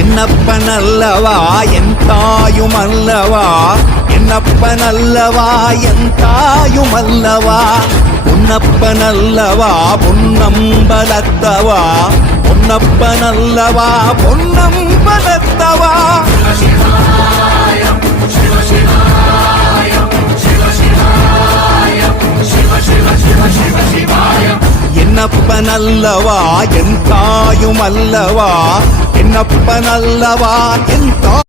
என்னப்பனல்லவா என் தாயுமல்லவா, என்னப்பனல்லவா என் தாயுமல்லவா, பொன்னப்பனல்லவா பொன்னம்பலத்தவா, பொன்னப்பனல்லவா பொன்னம்பலத்தவா. என்னப்பனல்லவா என் தாயுமல்லவா, என்னப்பனல்லவா என்